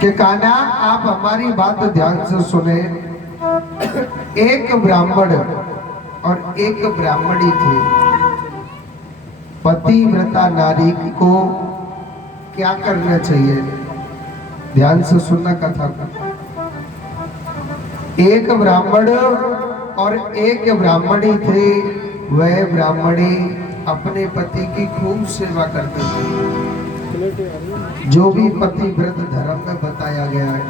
कि कान्हा आप हमारी बात ध्यान से सुने। एक ब्राह्मण और एक ब्राह्मणी थे। पतिव्रता नारी को क्या करना चाहिए? ध्यान से सुनना कथा को। एक ब्राह्मण और एक ब्राह्मणी थे। वह ब्राह्मणी अपने पति की खूब सेवा करते थे, जो भी पतिव्रत धर्म में बताया गया है।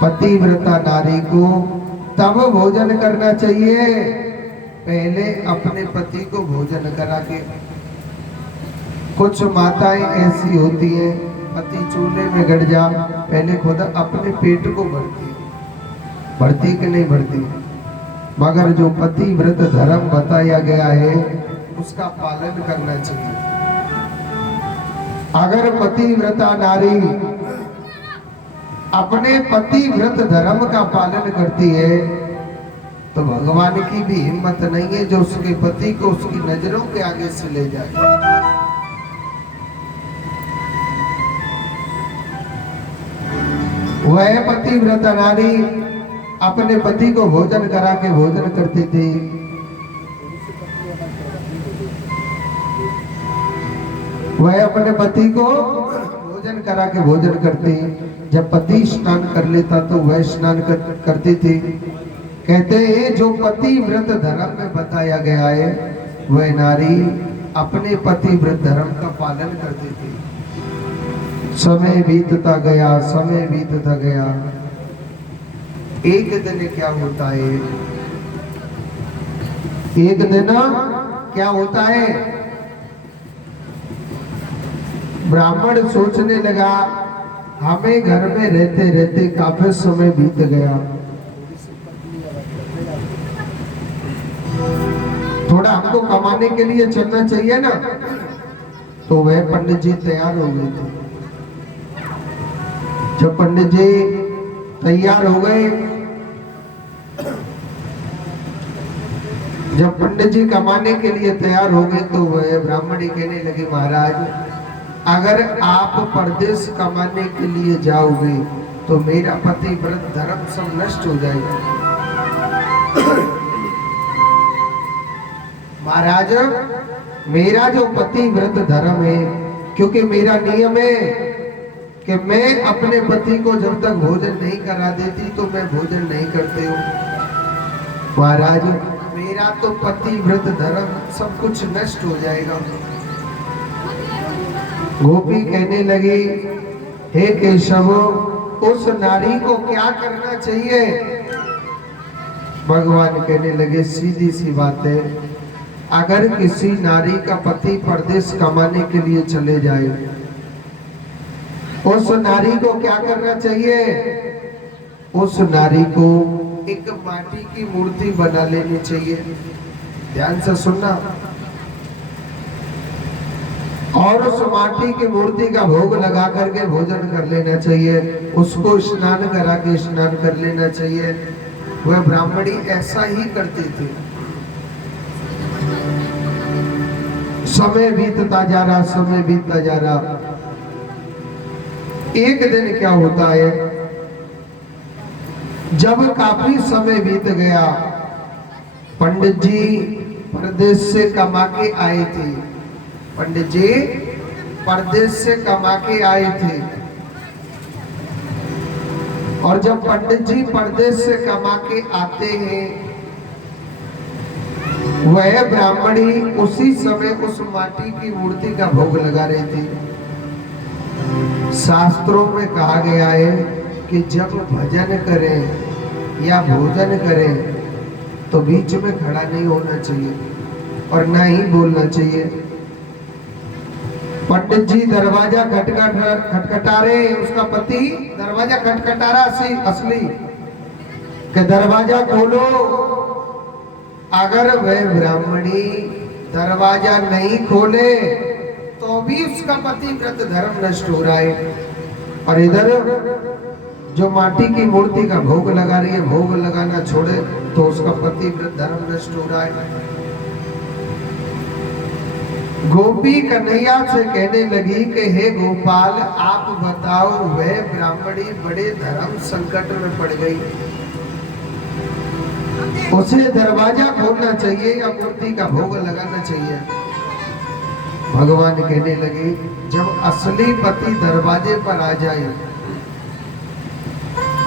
पतिव्रता नारी को तब भोजन करना चाहिए, पहले अपने पति को भोजन करा के। कुछ माताएं ऐसी होती हैं, पति चूल्हे में गड़ जा, पहले खुद अपने पेट को भरती कि नहीं भरती। मगर जो पतिव्रत धर्म बताया गया है उसका पालन करना चाहिए। अगर पतिव्रता नारी अपने पतिव्रत धर्म का पालन करती है तो भगवान की भी हिम्मत नहीं है जो उसके पति को उसकी नजरों के आगे से ले जाए। वह पतिव्रता नारी अपने पति को भोजन करा के भोजन करती थी। वह अपने पति को भोजन करा के भोजन करती। जब पति स्नान कर लेता तो वह स्नान करती थी। कहते हैं जो पतिव्रत धर्म में बताया गया है वह नारी अपने पतिव्रत धर्म का पालन करती थी। समय बीतता गया, समय बीतता गया। एक दिन क्या होता है? एक दिन क्या होता है? ब्राह्मण सोचने लगा हमें घर में रहते रहते काफी समय बीत गया, थोड़ा हमको कमाने के लिए चलना चाहिए ना। तो वह पंडित जी तैयार हो गए थे। जब पंडित जी तैयार हो गए, जब पंडित जी कमाने के लिए तैयार हो गए तो वह ब्राह्मणी कहने लगे महाराज अगर आप परदेश कमाने के लिए जाओगे तो मेरा पतिव्रत धर्म सब नष्ट हो जाएगा। महाराज मेरा जो पतिव्रत धर्म है, क्योंकि मेरा नियम है कि मैं अपने पति को जब तक भोजन नहीं करा देती तो मैं भोजन नहीं करते हूँ। महाराज मेरा तो पतिव्रत धर्म सब कुछ नष्ट हो जाएगा। गोपी कहने लगी हे केशव उस नारी को क्या करना चाहिए? भगवान कहने लगे सीधी सी बात है, अगर किसी नारी का पति परदेश कमाने के लिए चले जाए उस नारी को क्या करना चाहिए? उस नारी को एक माटी की मूर्ति बना लेनी चाहिए। ध्यान से सुनना। और उस माटी की मूर्ति का भोग लगा करके भोजन कर लेना चाहिए। उसको स्नान करा के स्नान कर लेना चाहिए। वह ब्राह्मणी ऐसा ही करती थी। समय बीतता जा रहा, समय बीतता जा रहा। एक दिन क्या होता है, जब काफी समय बीत गया, पंडित जी परदेश से कमा के आए थे। पंडित जी परदेश से कमा के आए थे और जब पंडित जी परदेश से कमा के आते हैं वह ब्राह्मणी उसी समय उस माटी की मूर्ति का भोग लगा रही थी। शास्त्रों में कहा गया है कि जब भजन करें या भोजन करें तो बीच में खड़ा नहीं होना चाहिए और ना ही बोलना चाहिए। पंडित जी दरवाजा खटखटा रहे, उसका पति दरवाजा खटखटा रहा असली कि दरवाजा खोलो। अगर वह ब्राह्मणी दरवाजा नहीं खोले तो भी उसका पतिव्रत धर्म नष्ट हो रहा है। और इधर जो माटी की मूर्ति का भोग लगा रही है, भोग लगाना छोड़े तो उसका पतिव्रत धर्म नष्ट हो रहा है। गोपी कन्हैया से कहने लगी कि हे गोपाल, आप बताओ, वह ब्राह्मणी बड़े धर्म संकट में पड़ गई, उसे दरवाजा खोलना चाहिए या मूर्ति का भोग लगाना चाहिए? भगवान कहने लगे, जब असली पति दरवाजे पर आ जाए,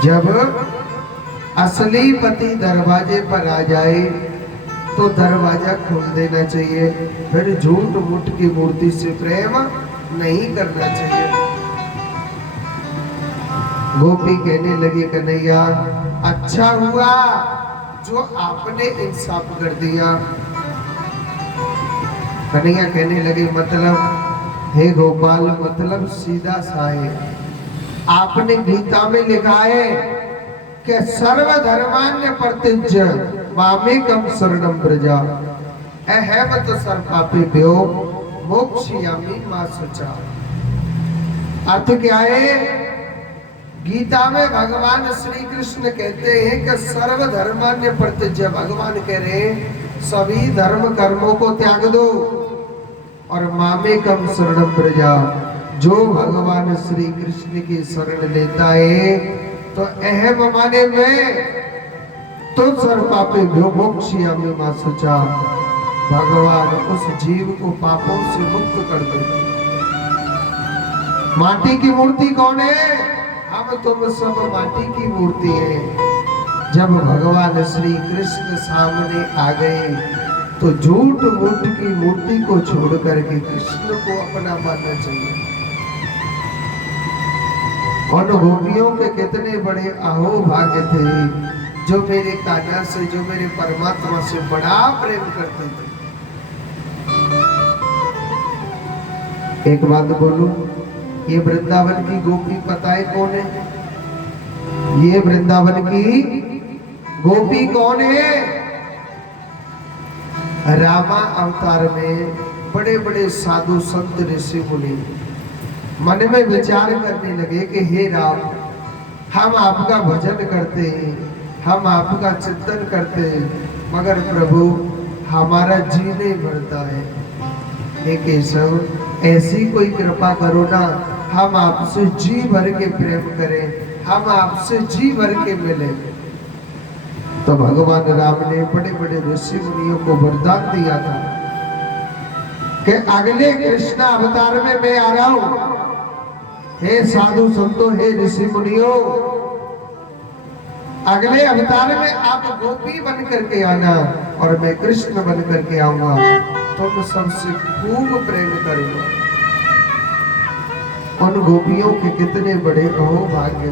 जब असली पति दरवाजे पर आ जाए तो दरवाजा खोल देना चाहिए, फिर झूठ मूठ की मूर्ति से प्रेम नहीं करना चाहिए। गोपी कहने लगी, कन्हैया अच्छा हुआ जो आपने इंसाफ कर दिया। कन्हैया कहने लगे, मतलब हे गोपाल, मतलब सीधा सा है, आपने गीता में लिखा है कि सर्वधर्मान्य परित्यज्य मामेकं शरणं व्रज अहम सर्वपापेभ्यो मोक्षयामि मा शुचा। अर्थ क्या है? गीता में भगवान श्री कृष्ण कहते हैं कि सर्वधर्मान्य परित्यज्य, भगवान कह रहे हैं सभी धर्म कर्मों को त्याग दो और मामेकं शरणं व्रज, जो भगवान श्री कृष्ण की शरण लेता है तो अहम माने में तो सर्वपापेभ्यो मोक्षयामि मा शुचा, भगवान उस जीव को पापों से मुक्त कर देते। माटी की मूर्ति कौन है? हम तुम सब माटी की मूर्ति हैं। जब भगवान श्री कृष्ण सामने आ गए तो झूठ मूठ की मूर्ति को छोड़ करके कृष्ण को अपना मानना चाहिए। उन गोपियों के कितने बड़े अहो भाग्य थे जो मेरे कान्हा से, जो मेरे परमात्मा से बड़ा प्रेम करते थे। एक बात बोलूं, ये वृंदावन की गोपी पता है कौन है? ये वृंदावन की गोपी कौन है? रामा अवतार में बड़े बड़े साधु संत ऋषि मुनि मन में विचार करने लगे कि हे राम, हम आपका भजन करते हैं, हम आपका चिंतन करते हैं, मगर प्रभु हमारा जी नहीं भरता है। हे केशव, ऐसी कोई कृपा करो ना, हम आपसे जी भर के प्रेम करें, हम आपसे जी भर के मिले। तो भगवान राम ने बड़े बड़े ऋषि मुनियों को वरदान दिया था कि अगले कृष्ण अवतार में मैं आ रहा हूं। हे साधु संतों, हे ऋषि मुनियों, अगले अवतार में आप गोपी बन करके आना और मैं कृष्ण बन करके आऊंगा, तुम सबसे खूब प्रेम करूंगा। उन गोपियों के कितने बड़े अहोभाग्य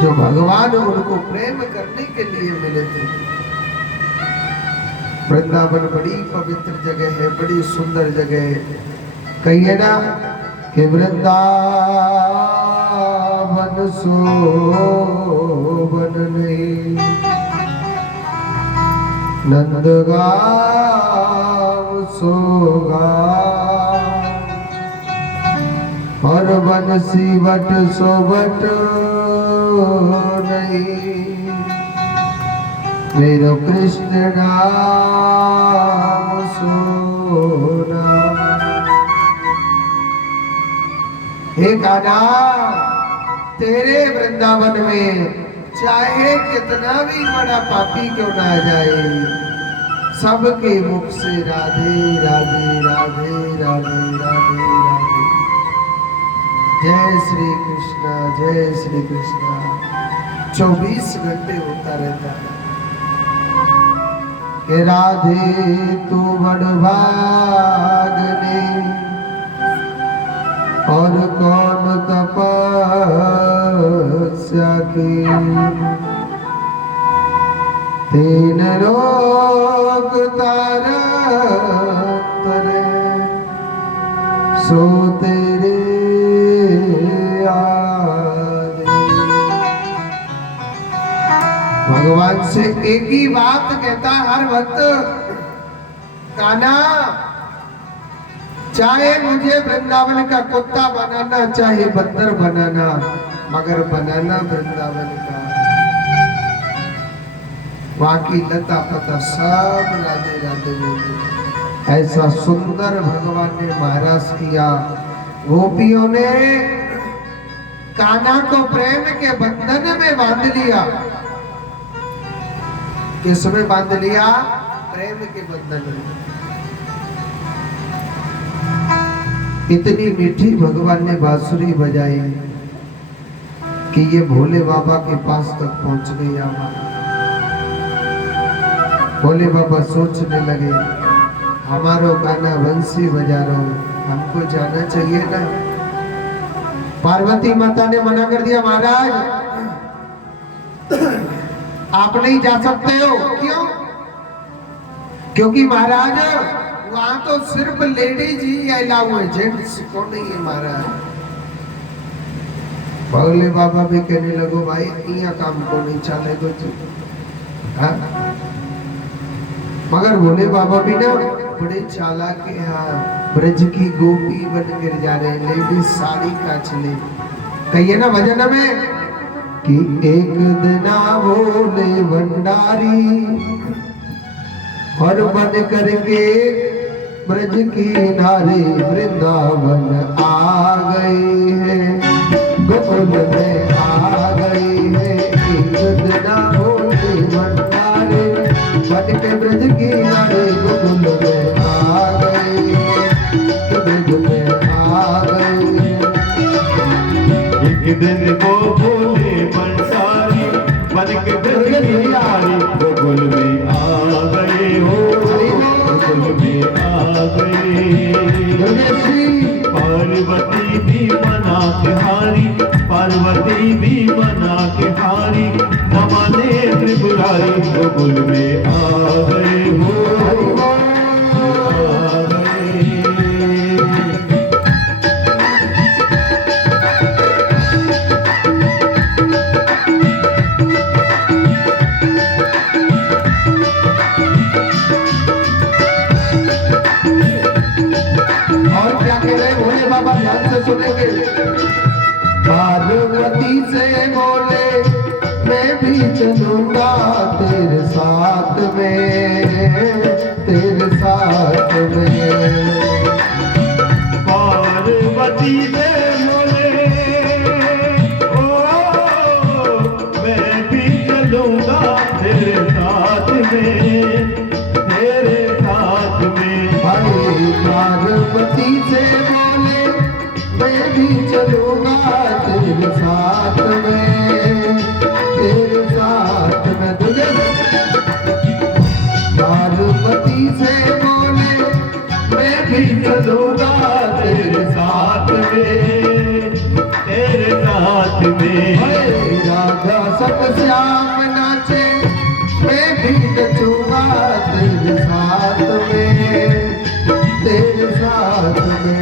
जो भगवान उनको प्रेम करने के लिए मिले थे। वृंदावन बड़ी पवित्र जगह है, बड़ी सुंदर जगह है। कहिए ना कि वृंदावन सोवन नहीं, नंदगांव सोगा, और बंसी बट सोबट नहीं, मेरो कृष्ण नाम सोना। हे कान्हा, तेरे वृंदावन में चाहे कितना भी बड़ा पापी क्यों ना आ जाए, सबके मुख से राधे राधे राधे राधे राधे राधे, जय श्री कृष्णा जय श्री कृष्णा 24 घंटे होता रहता है। कि राधे तू बड़भाग्ने और कौन तपस्या की, तीन लोक तारतरे सो तेरे आदि। भगवान से एक ही बात कहता हर भक्त, कान्हा चाहे मुझे वृंदावन का कुत्ता बनाना, चाहे बंदर बनाना, मगर बनाना वृंदावन का। बाकी लता पता सब राधे राधे बोलते। ऐसा सुंदर भगवान ने महाराज किया। गोपियों ने कान्हा को प्रेम के बंधन में बांध लिया। किस में बांध लिया? प्रेम के बंधन में। इतनी मीठी भगवान ने बांसुरी बजाई कि ये भोले बाबा के पास तक पहुंच गई आवाज। भोले बाबा सोचने लगे, हमारो गाना बंसी बजा रहा हूं, हमको जाना चाहिए ना। पार्वती माता ने मना कर दिया, महाराज आप नहीं जा सकते हो। क्यों? क्योंकि महाराज वहां तो सिर्फ लेडीज ही अलाउ है, जेंट्स को नहीं है महाराज। भोले बाबा भी कहने लगो, भाई यहाँ काम को नहीं चले कुछ। हाँ? मगर भोले बाबा भी ना बड़े चालाक है। हाँ, ब्रज की गोपी बन कर जा रहे हैं, लेडीज साड़ी का चले। कहिए ना भजन में कि एक दिन भोले भंडारी और बन करके ब्रज की नारी वृंदावन आ गई है, गोकुल में आ गई है। एक दिन भोले भंडारी बन के ब्रज की नारी गोकुल में आ गई है, ब्रज में आ गई है। एक दिन वो भोले भंडारी बन के ब्रज की नारी गोकुल में आ गए हो, गोकुल में आ गए। पार्वती भी मना के हारी, पार्वती भी मना के हारी, नमने त्रिपुरारी गोकुल में आ गए हो, आ गए। बाबा ध्यान से सुनेंगे। पार्वती से बोले, मैं भी चलूंगा तेरे साथ में, तेरे साथ में। पार्वती से बोले, ओ मैं भी चलूंगा तेरे साथ में, तेरे साथ में। भाई पार्वती से बोले, मैं भी चलूंगा तेरे साथ में, तेरे साथ में। तुझे पार्वती से बोले, मैं भी चलूंगा तेरे साथ में, तेरे साथ में। राधा सब श्याम नाचे, मैं भी नचूंगा तेरे साथ में, तेरे साथ में।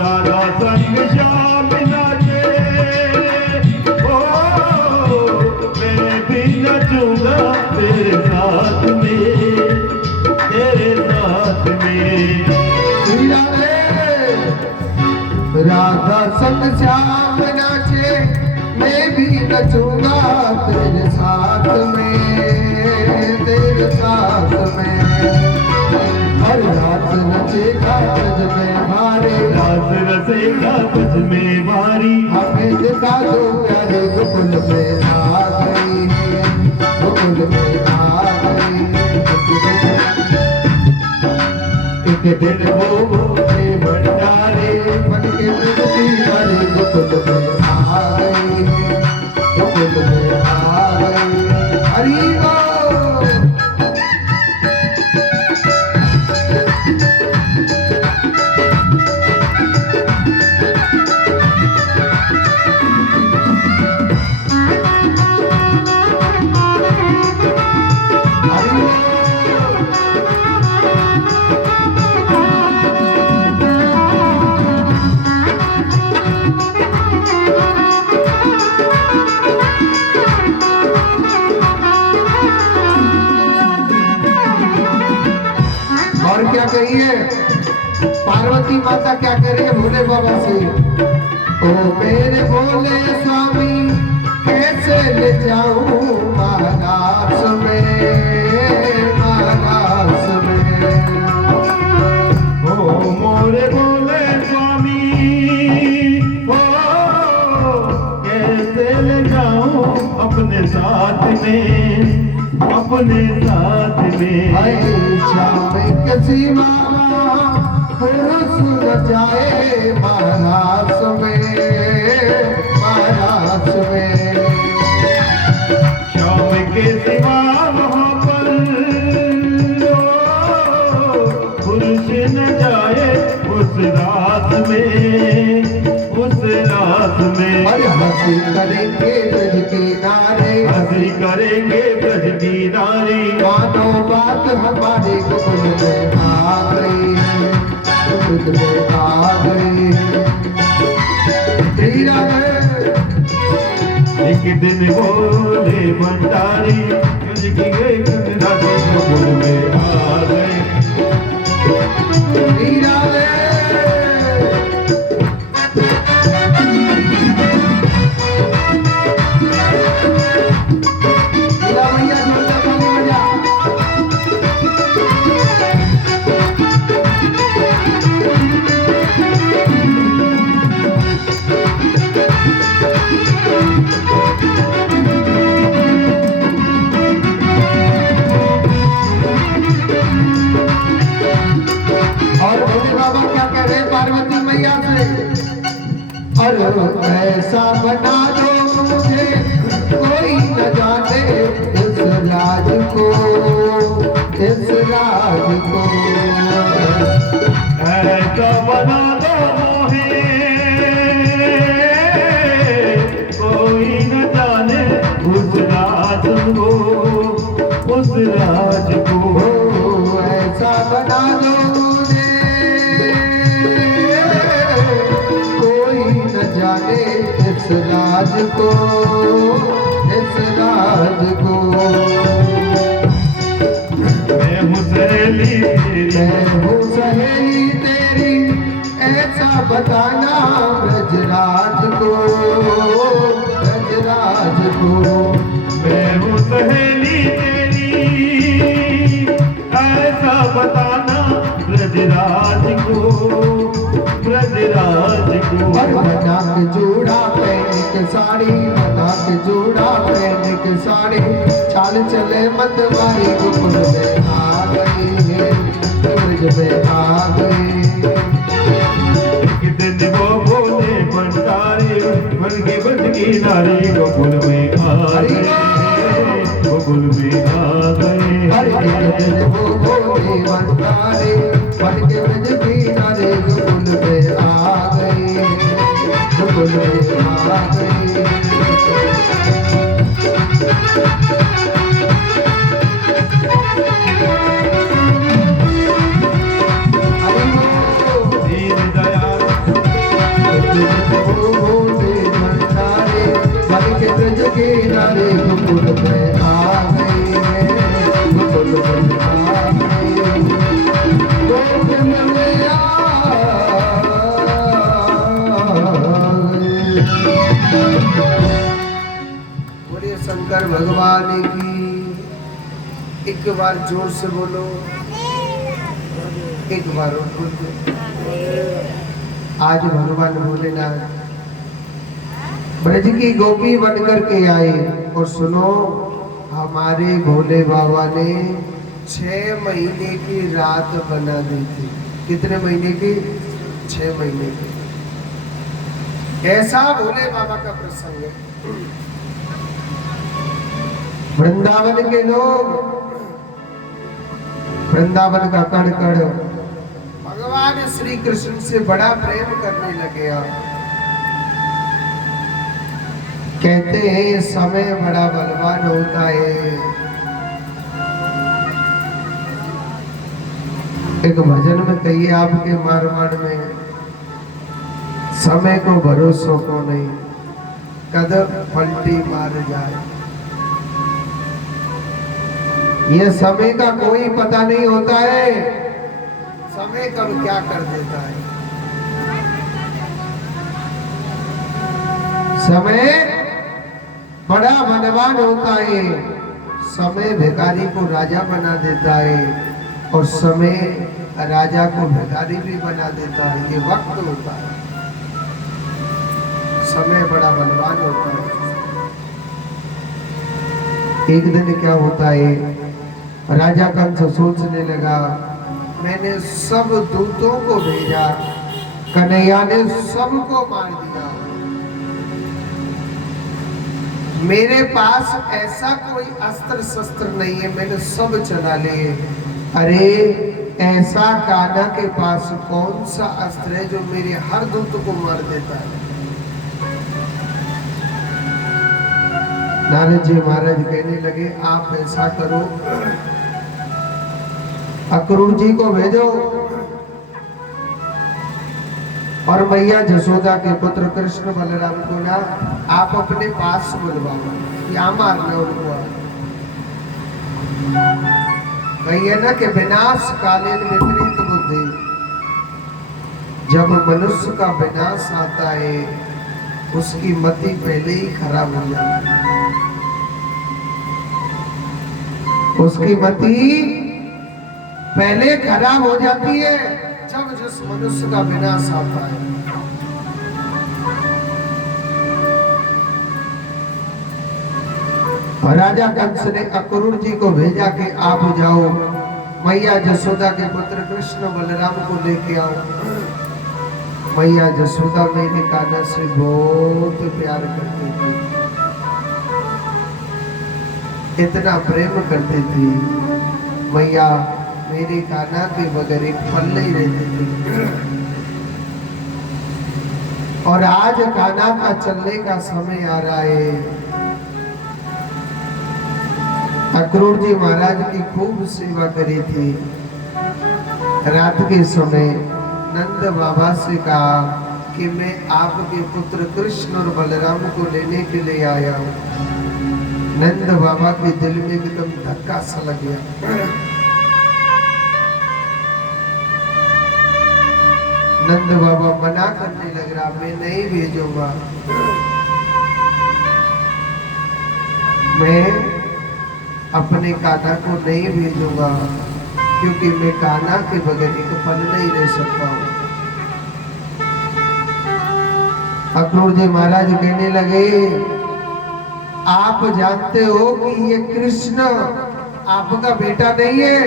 राधा संग श्याम नाचे, ओ मैं भी नचूंगा तेरे साथ में, तेरे साथ में। राधा संग श्याम नाचे, मैं भी नचूंगा तेरे साथ में, तेरे साथ में। हर रात नचेगा तुझ में हमारे, रात रसेगा तुझ में भारी। हमें दिखा दो प्यारे गोकुल में आ गई है, गोकुल में आ गई है। एक दिन वो भोले भंडारे बन के ब्रज की नारी गोकुल में आ गई है, गोकुल में आ गई है। हरि बोल। और क्या कहिए, पार्वती माता क्या कह रही है भोले बाबा से? ओ मेरे भोले स्वामी, कैसे ले जाऊं महाराज में, महाराज में। अपने साथ में। हाय शाम किसी माला सुन जाए महाराज में, महाराज में। शाम के सिवा वहाँ पर पुरुष न जाए उस रात में, उस रात में। और हंसी करेंगे ब्रज किनारे, हंसी करेंगे ब्रज की नारी। मानो बात हमारे कुल में आ गई, कुल में आ गई। एक दिन बोले भंडारी ब्रज की गई राधे गोकुल में आ गए। और भोले बाबा क्या कह रहे हैं पार्वती मैया से? और ऐसा बना दो मुझे कोई न जाने इस राज को, इस राज को। ऐसा बना दो मोहे कोई न जाने उस राज को, उस राज को। ऐसा बना दो मुझे कोई न जाने इस राज को, इस राज को। मैं हूँ सहेली तेरी, मैं हूँ सहेली तेरी, ऐसा बताना ब्रजराज को, ब्रजराज को। मैं हूँ सहेली तेरी, ऐसा बताना ब्रजराज को, ब्रजराज को। और बना के जोड़ा पहन के साड़ी, बना के जोड़ा पहन के साड़ी, चाल चले मतवारी गोकुल में आ गई है, ब्रज में आ गई। एक दिन वो बोले भंडारी बन के बन की नारी गोकुल में आ गए, गोकुल में आ गए। हर एक दिन वो बोले भंडारी बन के ब्रज की नारी गोकुल में आ गई, गोकुल में आ गई। दीन दयाल ब्रज के नारे गोकुल में आ गई है, गोकुल में आ गई, गोकुल में आ गई। बोलिए शंकर भगवान की। एक बार जोर से बोलो, एक बार और बोलो। आज भगवान भोलेनाथ ब्रज की गोपी बनकर के आए। और सुनो, हमारे भोले बाबा ने 6 महीने की रात बना दी थी। कितने महीने की? 6 महीने की। ऐसा भोले बाबा का प्रसंग है। वृंदावन के लोग, वृंदावन का कण कण भगवान श्री कृष्ण से बड़ा प्रेम करने लगे। कहते हैं समय बड़ा बलवान होता है। एक भजन में कहिए आपके मारवाड़ में, समय को भरोसा को नहीं, कद पलटी मार जाए। यह समय का कोई पता नहीं होता है, समय कब क्या कर देता है। समय बड़ा बलवान होता है। समय भिखारी को राजा बना देता है और समय राजा को भिखारी भी बना देता है। ये वक्त होता है, समय बड़ा बलवान होता है। एक दिन क्या होता है, राजा कंस सोचने लगा, मैंने सब दूतों को भेजा, कन्हैया ने सबको मार दिया, मेरे पास ऐसा कोई अस्त्र शस्त्र नहीं है, मैंने सब चला लिए। अरे ऐसा कान्हा के पास कौन सा अस्त्र है जो मेरे हर दूत को मार देता है? नारद जी महाराज कहने लगे, आप ऐसा करो, अक्रूर जी को भेजो और मैया जसोदा के पुत्र कृष्ण बलराम को ना आप अपने पास बुलवाओ, क्या मारना उनको। कहिए ना कि विनाश कालीन विपरीत बुद्धि, जब मनुष्य का विनाश आता है उसकी मति पहले ही खराब हो जाती है, उसकी मति पहले खराब हो जाती है जब जिस मनुष्य का विनाश आता है। और राजा कंस ने अक्रूर जी को भेजा कि आप जाओ, मैया जसोदा के पुत्र कृष्ण बलराम को लेके आओ। मैया जसोदा मेरे कान्हा से बहुत प्यार करती थी, इतना प्रेम करती थी। मैया मेरे कान्हा के बगैर एक पल नहीं रहती थी। और आज कान्हा का चलने का समय आ रहा है। अक्रूर जी महाराज की खूब सेवा करी थी। रात के समय नंद बाबा से कहा कि मैं आपके पुत्र कृष्ण और बलराम को लेने के लिए आया हूँ। नंद बाबा के दिल में एकदम धक्का सा लग गया। नंद बाबा मना करने लग रहा, मैं नहीं भेजूंगा, मैं अपने कान्हा को नहीं भेजूंगा, क्योंकि मैं कान्हा के बगैर एक पल नहीं रह सकता हूँ। अक्रूर जी महाराज कहने लगे, आप जानते हो कि ये कृष्ण आपका बेटा नहीं है।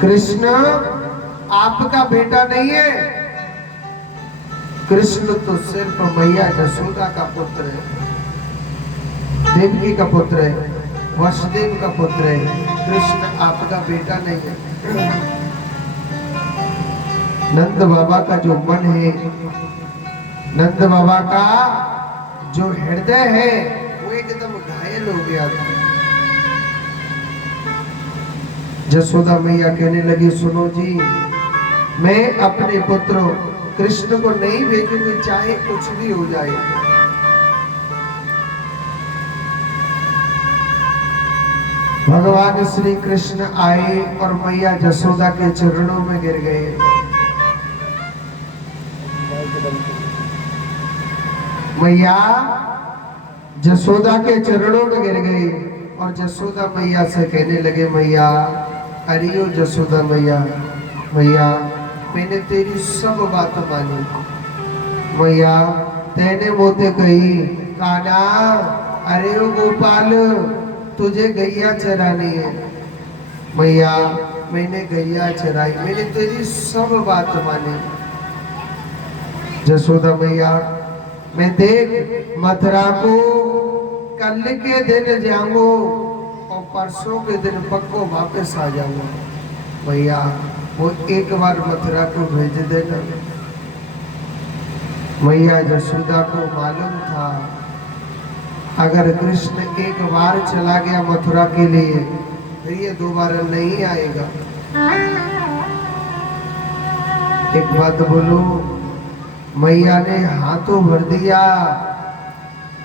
कृष्ण आपका बेटा नहीं है। कृष्ण तो सिर्फ मैया जसोदा का पुत्र है, देवकी का पुत्र है, वसुदेव का पुत्र है। कृष्ण आपका बेटा नहीं है। नंद बाबा का जो मन है, नंद बाबा का जो हृदय है, वो एकदम घायल हो गया था। जसोदा मैया कहने लगी, सुनो जी, मैं अपने पुत्र कृष्ण को नहीं भेजूंगी, चाहे कुछ भी हो जाए। भगवान श्री कृष्ण आए और मैया जसोदा के चरणों में गिर गए। मैया जसोदा के चरणों में गिर गई और जसोदा मैया से कहने लगे, मैया अरियो जसोदा मैया, मैया मैंने तेरी सब बात मानी। मैया तेने मोते कही, कान्हा अरे ओ गोपाल, तुझे गैया चरानी है। मैया मैंने गैया चराई, मैंने तेरी सब बात मानी। जसोदा मैया, मैं देख मथुरा को कल के दिन जाऊंगा और परसों के दिन पक्को वापस आ जाऊंगा। भैया वो एक बार मथुरा को भेज देना। मैया जसोदा को मालूम था, अगर कृष्ण एक बार चला गया मथुरा के लिए, फिर ये दोबारा नहीं आएगा। एक बात बोलो, मैया ने हाथों भर दिया।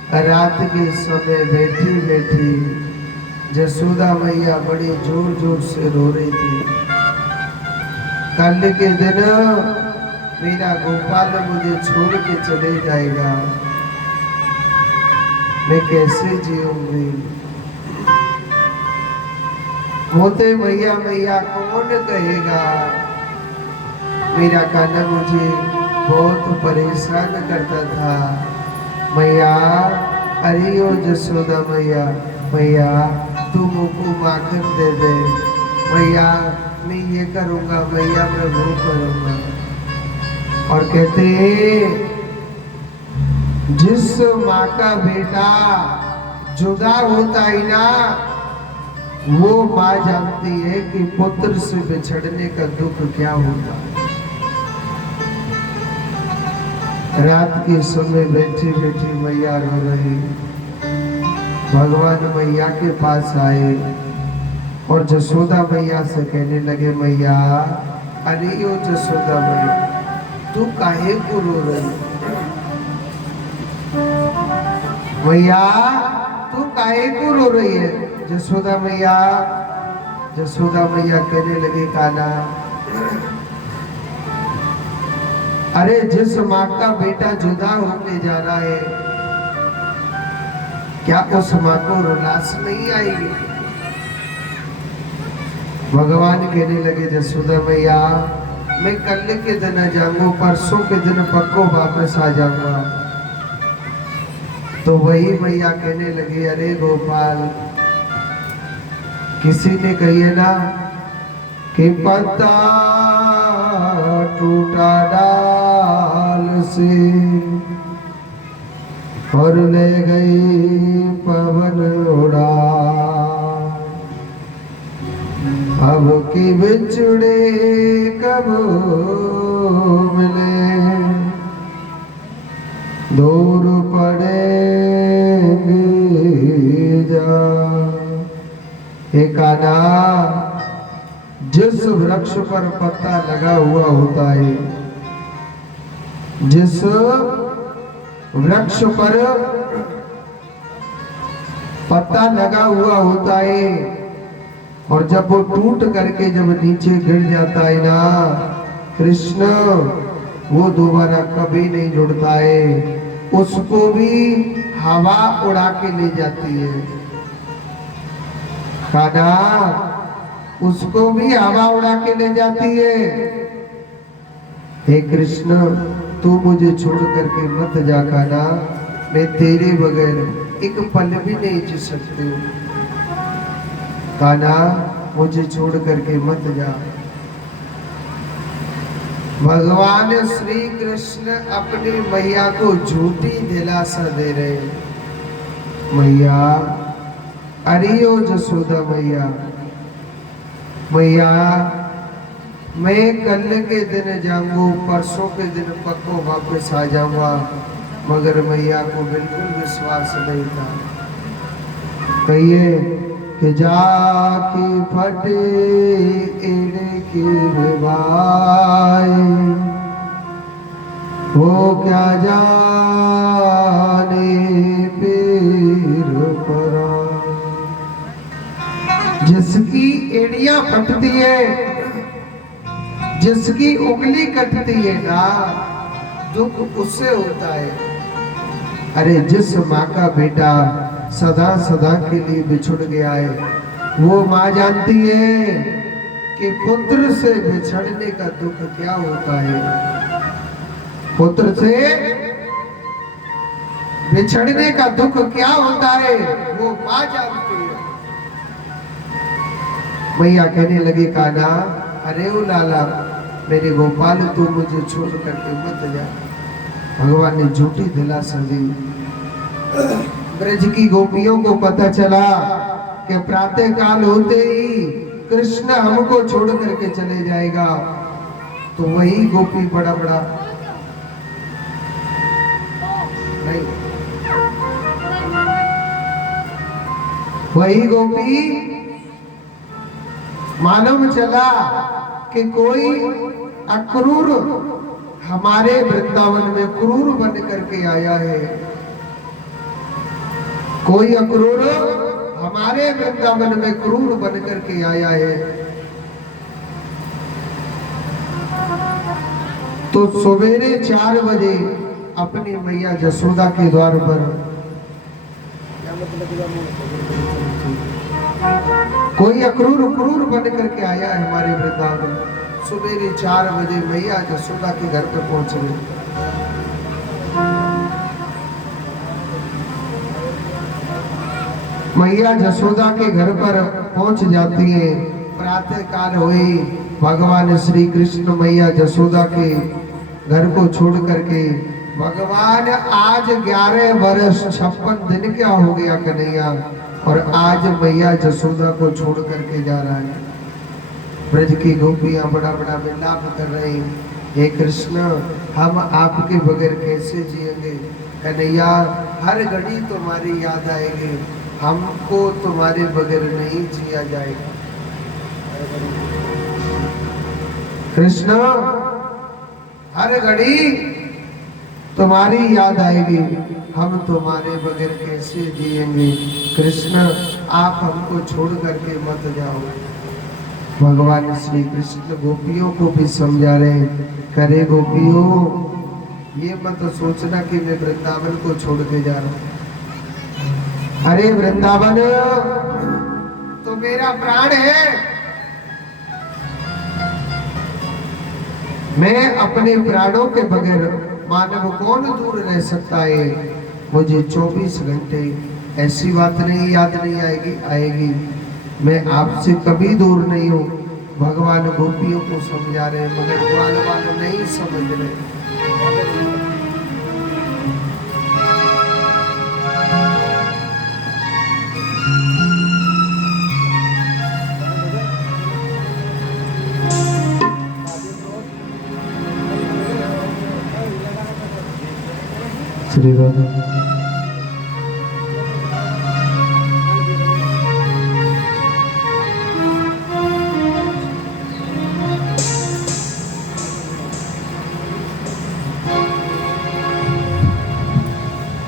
रात के समय बैठी बैठी जसोदा मैया बड़ी जोर जोर से रो रही थी। कल के दिन मेरा गोपाल मुझे छोड़ के चले जाएगा, मैं कैसे जीऊंगी। होते मैया मैया कौन कहेगा, मेरा कान्हा मुझे बहुत परेशान करता था। मैया अरे ओ जसोदा मैया, भैया तू मुझको माखन दे दे, भैया मैं ये करूँगा, भैया मैं वो करूँगा। और कहते जिस माँ का बेटा जुदा होता है ना, वो माँ जानती है कि पुत्र से बिछड़ने का दुख क्या होता है। रात के समय बैठी बैठी मैया रो रही, भगवान मैया के पास आए और जसोदा मैया से कहने लगे, मैया अरे यो जसोदा मैया तू काहे को रो रही? मैया तू काहे को रो रही है? जसोदा मैया कहने लगे, कान्हा अरे जिस माँ का बेटा जुदा होके जा रहा है, क्या उस माँ को रुलास नहीं आएगी? भगवान कहने लगे, जसोदा मैया मैं कल के दिन आ जाऊंगा, परसों के दिन पक्को वापस आ जाऊंगा। तो वही मैया कहने लगी, अरे गोपाल किसी ने कहिए ना कि पत्ता टूटा डाल से और ले गई पवन उड़ा, अब की बिछड़े कब मिले, दूर पड़ेंगे जा। हे कान्हा जिस वृक्ष पर पत्ता लगा हुआ होता है, जिस वृक्ष पर पत्ता लगा हुआ होता है और जब वो टूट करके जब नीचे गिर जाता है ना कृष्ण, वो दोबारा कभी नहीं जुड़ता है, उसको भी हवा उड़ा के ले जाती है। कान्हा उसको भी हवा उड़ा के ले जाती है। हे कृष्ण तू मुझे छोड़ करके मत जा कान्हा, मैं तेरे बगैर एक पल भी नहीं जी सकती हूँ। कान्हा मुझे छोड़ करके मत जा। भगवान श्री कृष्ण अपनी मैया को झूठी दिलासा दे रहे, मैया अरे ओ जसोदा मैया, मैया मैं कल के दिन जाऊंगा, परसों के दिन पक्को वापस आ जाऊंगा, मगर मैया को बिल्कुल विश्वास नहीं था। कहिए कि जाके फटे एड़े की विवाई, वो क्या जाने पीर परा। जिसकी एड़ियां फटती है, जिसकी उंगली कटती है ना, दुख उससे होता है। अरे जिस माँ का बेटा सदा सदा के लिए बिछुड़ गया है, वो माँ जानती है कि पुत्र से बिछड़ने का दुख क्या होता है। पुत्र से बिछड़ने का दुख क्या होता है, वो माँ जानती है। मैया कहने लगी, कान्हा अरे ओ लाला मेरे गोपाल तू मुझे छोड़ करके मत जा। भगवान ने झूठी दिलासा दी। ब्रज की गोपियों को पता चला कि प्रातः काल होते ही कृष्ण हमको छोड़ करके चले जाएगा। तो वही गोपी बड़ा नहीं, वही गोपी मालूम चला कि कोई अक्रूर हमारे वृंदावन में क्रूर बन करके आया है, कोई अक्रूर हमारे वृंदावन में क्रूर बन करके आया है। तो सवेरे 4 बजे अपनी मैया जसोदा के द्वार पर कोई अक्रूर बन करके आया है हमारे वृंदावन। सवेरे 4 बजे मैया जसोदा के घर पर पहुंच गई। मैया जसोदा के घर पर पहुंच जाती है। प्रातः काल हुई, भगवान श्री कृष्ण मैया जसोदा के घर को छोड़ करके, भगवान आज 11 वर्ष 56 दिन क्या हो गया कन्हैया, और आज मैया जसोदा को छोड़ करके जा रहा है। ब्रज की गोपियां बड़ा बड़ा विलाप कर रही, हे कृष्ण हम आपके बगैर कैसे जिएंगे। कन्हैया हर घड़ी तुम्हारी याद आएगी, हमको तुम्हारे बगैर नहीं जिया जाएगा। कृष्ण हर घड़ी तुम्हारी याद आएगी, हम तुम्हारे बगैर कैसे जिएंगे। कृष्ण आप हमको छोड़ करके मत जाओ। भगवान श्री कृष्ण गोपियों को भी समझा रहे, करे गोपियों ये मत सोचना कि मैं वृंदावन को छोड़ के जा रहा हूं। अरे वृंदावन तो मेरा प्राण है, मैं अपने प्राणों के बगैर मानव कौन दूर रह सकता है। मुझे 24 घंटे ऐसी बात नहीं याद नहीं आएगी, मैं आपसे कभी दूर नहीं हूँ। भगवान गोपियों को समझा रहे, मगर ग्वाल वाले नहीं समझ रहे। श्री राधा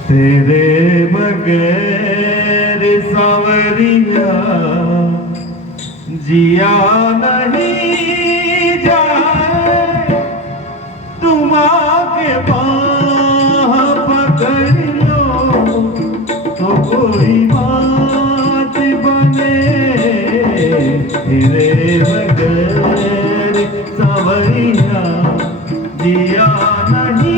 तेरे बगैर सांवरिया जिया नहीं जाए, तुम आके बाह पकड़ लो तो कोई बात बने। तेरे बगैर सांवरिया जिया नहीं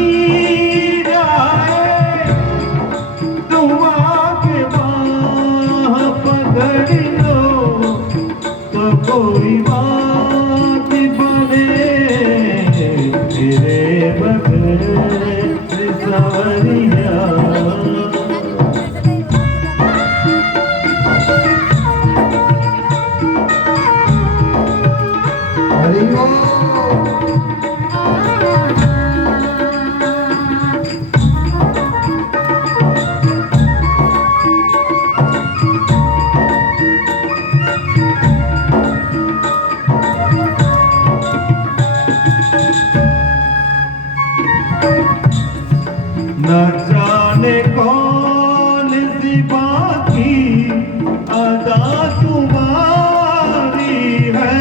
कोई बात बने। तेरे बगैर सांवरिया हरि ओम। न जाने कौन सी बाकी अदा तुम्हारी है,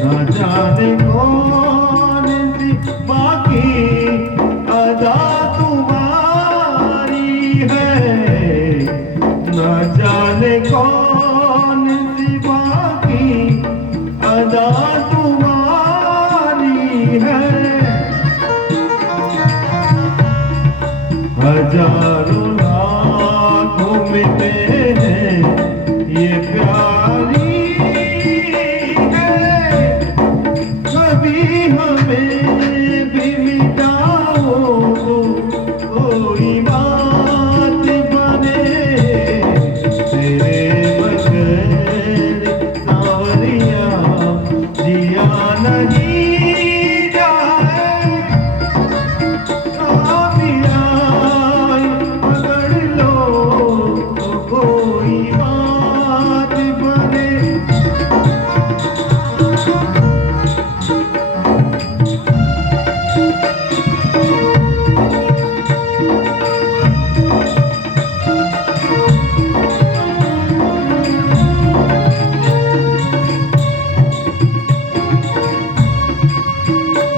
न जाने कौन सी बाकी अदा तुम्हारी है, न जाने कौन सी बाकी अदा तुम्हारी है। हजारों लाखों मिलते हैं ये प्यारी है, कभी हमें भी मिटाओ कोई बात बने। तेरे बगैर सांवरिया जिया नहीं जाए, कोई बात बने।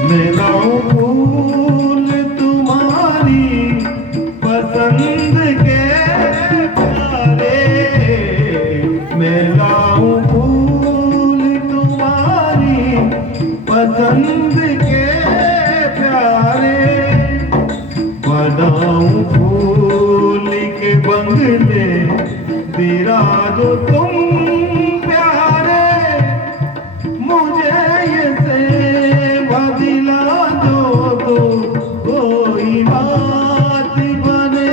मैं लाऊं फूल तुम्हारी पसंद के प्यारे, मैं लाऊं फूल तुम्हारी पसंद के प्यारे, बनाऊं फूल के बंगले विराजो तुम प्यारे, मुझे ये सेवा दिला दो तो कोई बात बने।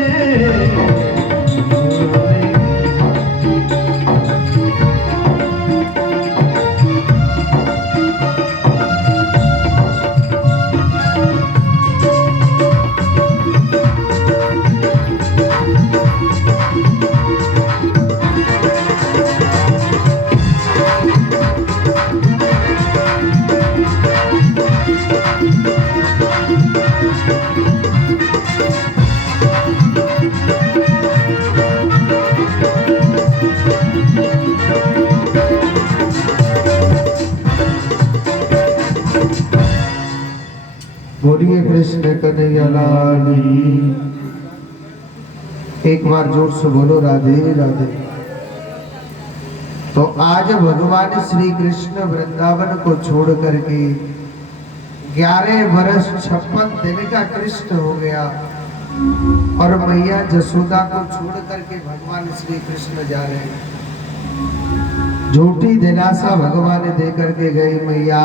बोलिए कृष्ण कन्हैया लाल की। एक बार जोर से बोलो राधे राधे। तो आज भगवान श्री कृष्ण वृंदावन को छोड़ करके 11 वर्ष 56 दिन का कृष्ण हो गया और मैया जसोदा को छोड़ करके भगवान श्री कृष्ण जा रहे हैं। झूठी दिलासा भगवान दे करके गई, मैया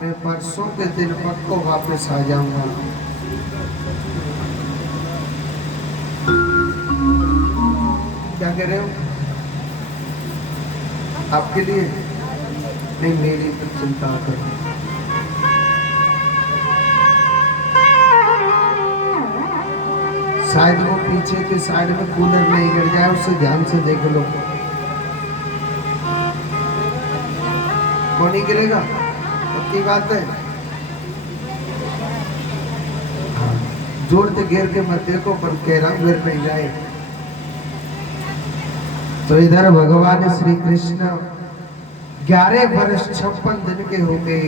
मैं परसों के दिन पक्को वापस आ जाऊंगा। क्या कह रहे हो? आपके लिए नहीं, मेरी तो चिंता करो। शायद वो पीछे के साइड में कूलर नहीं गिर जाए, उसे ध्यान से देख लो। वो नहीं गिरेगा, पक्की बात है। जोर से गिर के मत देखो, पर कह रहा हूं गिर नहीं जाए। तो इधर भगवान श्री कृष्ण 11 वर्ष 56 दिन के हो गए,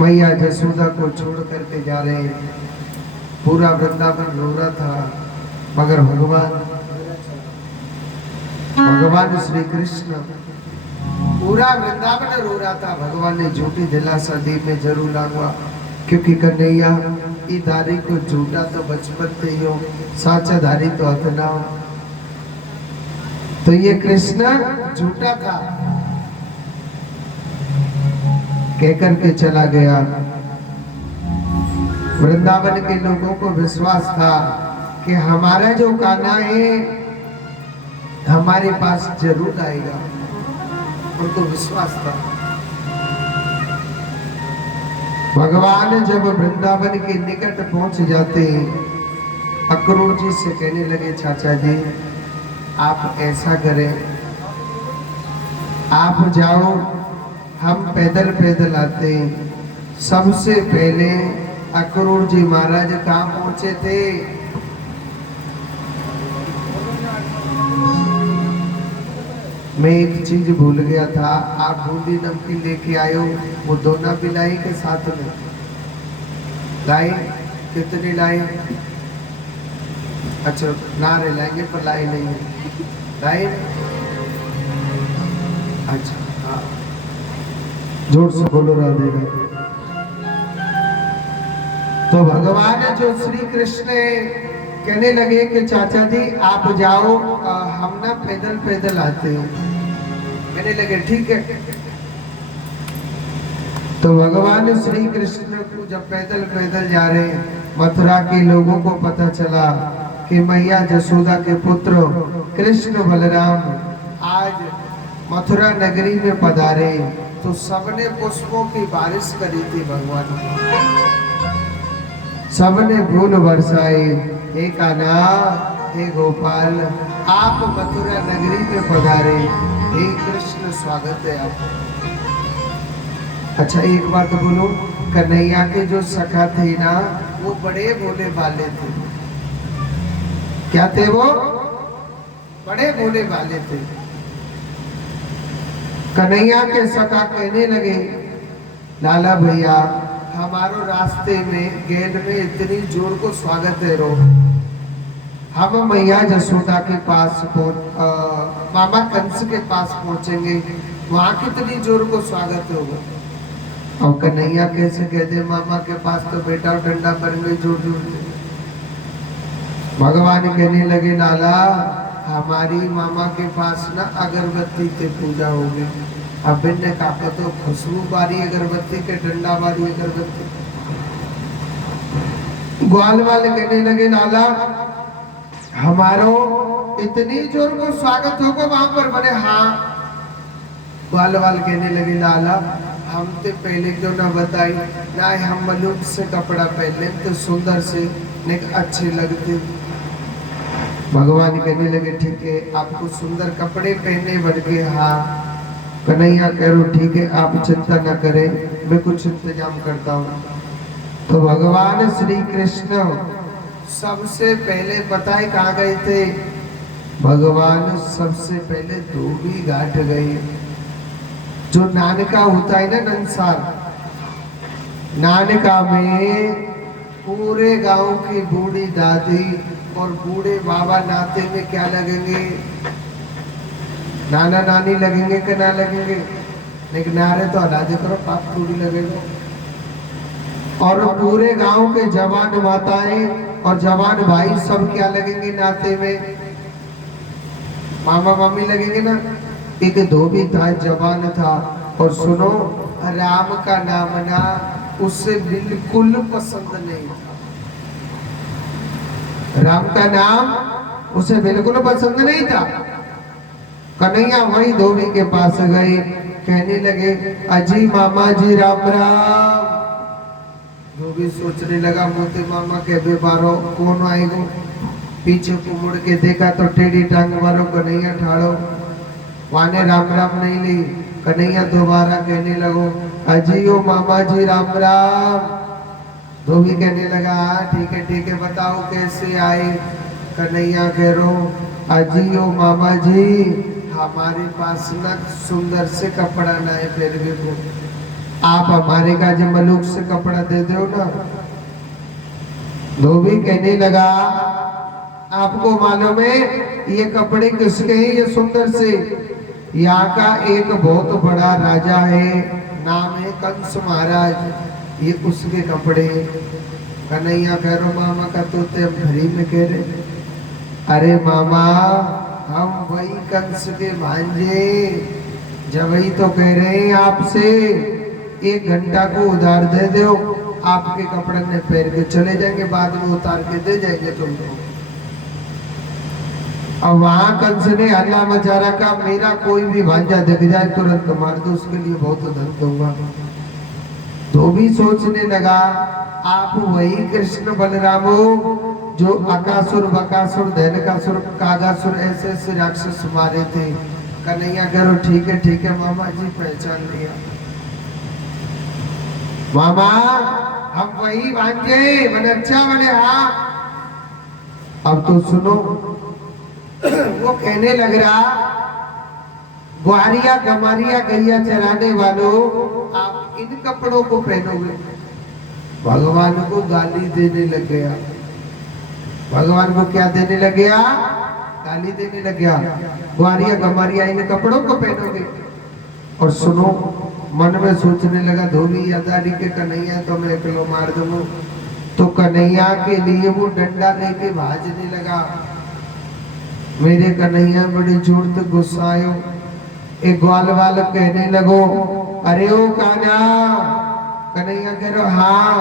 मैया जसोदा को छोड़ करके जा रहे हैं। पूरा वृंदावन रो रहा था, मगर भगवान श्री कृष्ण पूरा वृंदावन रो रहा था। भगवान ने झूठी दिलासा दी, में जरूर आऊंगा, क्योंकि कन्हैया ई धारी को झूठा तो बचपन से ही हो, साचा धारी तो अतना हो। तो ये कृष्ण झूठा था, कहकर के चला गया। वृंदावन के लोगों को विश्वास था कि हमारा जो कान्हा है हमारे पास जरूर आएगा, उनको विश्वास था। भगवान जब वृंदावन के निकट पहुंच जाते, अक्रूर जी से कहने लगे, चाचा जी आप ऐसा करें, आप जाओ, हम पैदल पैदल आते। सबसे पहले अक्रूर जी महाराज कहाँ पहुंचे थे? मैं एक चीज भूल गया था, आप बूंदी नमकीन लेके आए हो, वो दोना भी लाई के साथ में लाई? कितनी लाई? अच्छा नारे लाएंगे पर लाई नहीं है, लाई? अच्छा हाँ, जोर से बोलो राधे राधे। तो भगवान जो श्री कृष्ण कहने लगे कि चाचा जी आप जाओ, हम ना पैदल पैदल आते हैं। कहने लगे ठीक है। तो भगवान श्री कृष्ण को जब पैदल पैदल जा रहे, मथुरा के लोगों को पता चला कि मैया जसोदा के पुत्र कृष्ण बलराम आज मथुरा नगरी में पधारे, तो सबने पुष्पों की बारिश करी थी भगवान, सबने फूल बरसाए। हे कान्हा, हे गोपाल, आप मथुरा नगरी में पधारे, हे कृष्ण स्वागत है आपका। अच्छा एक बात बोलो, कन्हैया के जो सखा थे ना, वो बड़े भोले भाले थे। क्या थे वो? बड़े भोले भाले थे। कन्हैया के सखा कहने लगे, लाला भैया हमारो रास्ते में गेट में इतनी जोर को स्वागत है रो, हम मैया जसोदा के पास मामा कंस के पास पहुंचेंगे, वहां कितनी जोर को स्वागत होगा। और कन्हैया कैसे कहते, मामा के पास तो बेटा डंडा बन गई जोर जोर से। भगवान कहने लगे, लाला हमारी मामा के पास ना अगरबत्ती से पूजा होगी। अब ने कहा तो खुशबू बारी अगरबत्ती के डंडा बारी अगरबत्ती। ग्वाल वाले कहने लगे लाला हमारो इतनी जोर को स्वागत होगा वहां पर। बोले हाँ। ग्वाल वाल कहने लगे लाला हम तो पहले क्यों ना बताई ना, हम मलूक से कपड़ा पहन ले तो सुंदर से अच्छे लगते। भगवान कहने लगे ठीक है आपको सुंदर कपड़े पहने बन के। हाँ कन्हैया कह रो ठीक है आप चिंता न करें मैं कुछ इंतजाम करता हूँ। तो भगवान श्री कृष्ण सबसे पहले पता है कहाँ गए थे? भगवान सबसे पहले धोबी घाट गए। जो नानका होता है ना नंसार, नानका में पूरे गांव की बूढ़ी दादी और बूढ़े बाबा नाते में क्या लगेंगे? नाना नानी लगेंगे कि ना लगेंगे? लेकिन नारे तो अलाजे करो पाप थोड़ी लगेगा। और पूरे गांव के जवान माताएं और जवान भाई सब क्या लगेंगे नाते में? मामा मामी लगेंगे ना। एक धोबी था जवान था और सुनो राम का नाम ना उससे बिल्कुल पसंद नहीं था। राम का नाम उसे बिल्कुल पसंद नहीं था। कन्हैया वही धोबी के पास गए, कहने लगे अजी मामा जी राम राम। धोबी सोचने लगा मोते मामा के बेबारो कौन आएगो। पीछे को मुड़ के देखा तो टेढ़ी टांग वालों कन्हैया ठाड़ो। वाने राम राम नहीं ली। कन्हैया दोबारा कहने लगो अजी ओ मामा जी राम राम। धोबी कहने लगा ठीक है बताओ कैसे आए। कन्हैया कह रो अजी ओ मामा जी हमारे पास ना सुंदर से कपड़ा ना है फिर को आप हमारे का जो मलूक से कपड़ा दे दो ना। धोबी कहने लगा आपको मालूम है ये कपड़े किसके हैं? ये सुंदर से यहाँ का एक बहुत बड़ा राजा है नाम है कंस महाराज, ये उसके कपड़े। कन्हैया कह रो मामा का तो भरी में कह रहे अरे मामा हम वही कंस के भांजे जब वही तो कह रहे हैं आपसे 1 घंटा को उधार दे दो आपके कपड़े ने पहन के चले जाएंगे बाद में उतार के दे जाएंगे तुमको। अब वहां कंस ने हल्ला मचा रखा मेरा कोई भी भांजा दिख जाए तुरंत मार दो उसके लिए बहुत धन दूंगा। धोबी सोचने लगा आप वही कृष्ण बलराम हो जो अकासुर बकासुर धैनकासुर कागासुर ऐसे ऐसे राक्षस मारे थे। कन्हैया करो ठीक है मामा जी पहचान लिया। मामा हम वही भांजे बने अच्छा बने। हाँ अब तो सुनो वो कहने लग रहा ग्वारिया गमारिया गैया चराने वालों आप इन कपड़ों को पहनोगे। भगवान को गाली देने लग गया। भगवान को क्या देने लग गया? गाली देने लग गया। ग्वारिया गमारिया इन कपड़ों को पहनोगे। और सुनो मन में सोचने लगा धोबी यादारी के कन्हैया तो मैं अकेलो मार दूंगा। तो कन्हैया के लिए वो डंडा लेके भाजने लगा। मेरे कन्हैया बड़े जोर से गुस्सा आयो। एक ग्वाल वाल कहने लगो अरे ओ कान्हा। कन्हैया कह रहा हाँ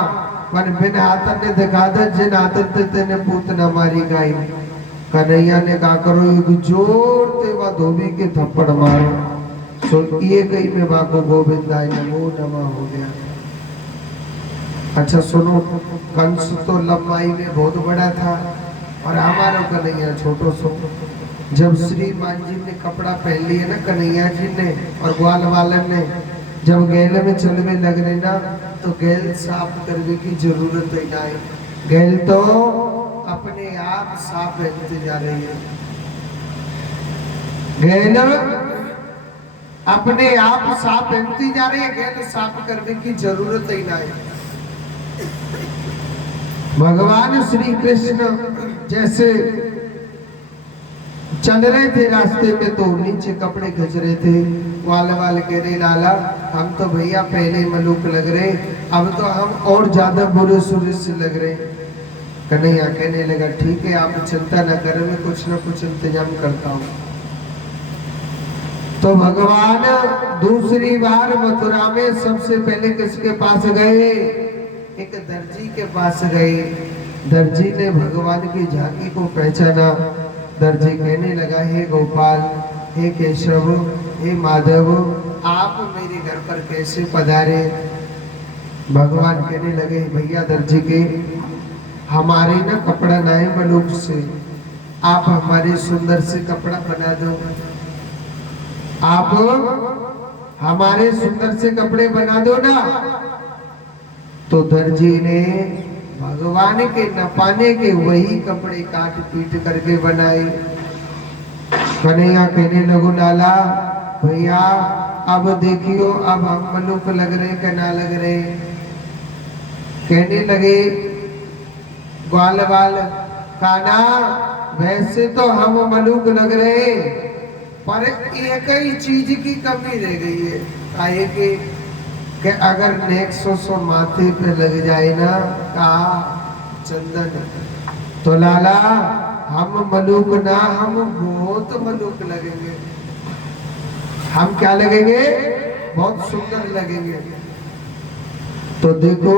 मन बिन हाथन ने दिखा दे जिन हाथन ते तेने पूत न मारी गई। कन्हैया ने कहा करो एक जोर से वह धोबी के थप्पड़ मारो। सो ये गई में बाको गोविंदाय नमो नमः हो गया। अच्छा सुनो कंस तो लंबाई में बहुत बड़ा था और हमारा कन्हैया छोटो सो। जब श्रीमान जी ने कपड़ा पहन लिया ना कन्हैया जी ने और ग्वाल वालन ने जब गैल में चलने लग रहे ना तो गैल साफ करने की जरूरत ही ना है। गैल तो अपने आप साफ पहनते जा रही है। गैल अपने आप साफ पहनती जा रही है। गैल साफ करने की जरूरत ही ना है। भगवान श्री कृष्ण जैसे चल रहे थे रास्ते में तो नीचे कपड़े खींच रहे थे। वाले कह रहे लाला हम तो भैया पहले मलूक लग रहे अब तो हम और ज्यादा बुरे सुरे से लग रहे। कन्हैया कहने लगा ठीक है, आप चिंता न करें, मैं कुछ न कुछ इंतजाम करता हूँ। तो भगवान दूसरी बार मथुरा में सबसे पहले किसके पास गए? एक दर्जी के पास गए। दर्जी ने भगवान की झांकी को पहचाना। दर्जी कहने लगा, हे गोपाल, हे केशव, हे माधव, आप मेरे घर पर कैसे पधारे? भगवान कहने लगे, भैया दर्जी के, हमारे ना कपड़ा ना है मलुक से, आप हमारे सुंदर से कपड़ा बना दो। आप हमारे सुंदर से कपड़े बना दो ना। तो दर्जी ने भगवान के न पाने के वही कपड़े काट पीट करके बनाए। कन्हैया कहने लगो, लाला भैया अब देखियो, अब हम मलुक लग रहे कि ना लग रहे? कहने लगे ग्वाल बाल काना, वैसे तो हम मलुक लग रहे, पर एक ही चीज की कमी रह गई है। काहे कि अगर नेक्सो माथे पे लग जाए ना का चंदन, तो लाला हम मलुक ना, हम बहुत मलुक लगेंगे। हम क्या लगेंगे? बहुत सुंदर लगेंगे। तो देखो,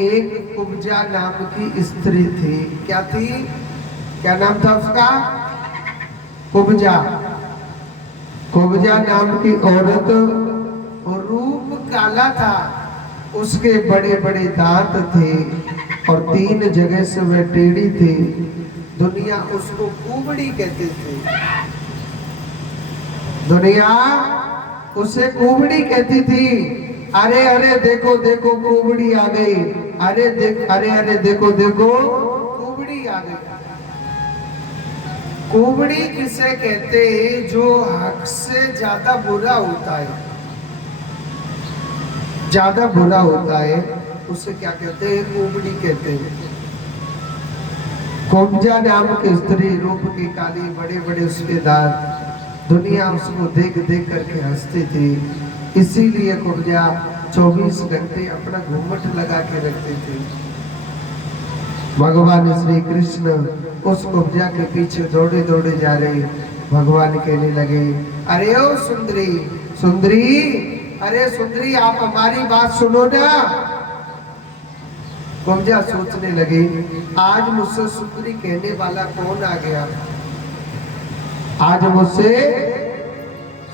एक कुब्जा नाम की स्त्री थी। क्या थी? क्या नाम था उसका? कुब्जा। कुब्जा नाम की औरत, रूप काला था, उसके बड़े बड़े दांत थे और 3 जगह से वह टेढ़ी थी। दुनिया उसको कुबड़ी कहती थी। दुनिया उसे कुबड़ी कहती थी। अरे अरे देखो देखो कुबड़ी आ गई, अरे अरे देखो देखो कुबड़ी आ गई। कुबड़ी किसे कहते हैं? जो हक से ज्यादा बुरा होता है, ज्यादा बुरा होता है, उसे क्या कहते हैं? कुबड़ी कहते हैं। कुब्जा नाम की स्त्री, रूप की काली, बड़े बड़े उसके दांत, दुनिया उसको देख देख करके हंसती थी। इसीलिए कुब्जा 24 घंटे अपना घूंघट लगा के रखती थी। भगवान श्री कृष्ण उस कुब्जा के पीछे दौड़े दौड़े जा रहे। भगवान कहने लगे, अरे ओ सुंदरी, सुंदरी, अरे सुंदरी, आप हमारी बात सुनो ना। कुब्जा सोचने लगी, आज मुझसे सुंदरी कहने वाला कौन आ गया? आज मुझसे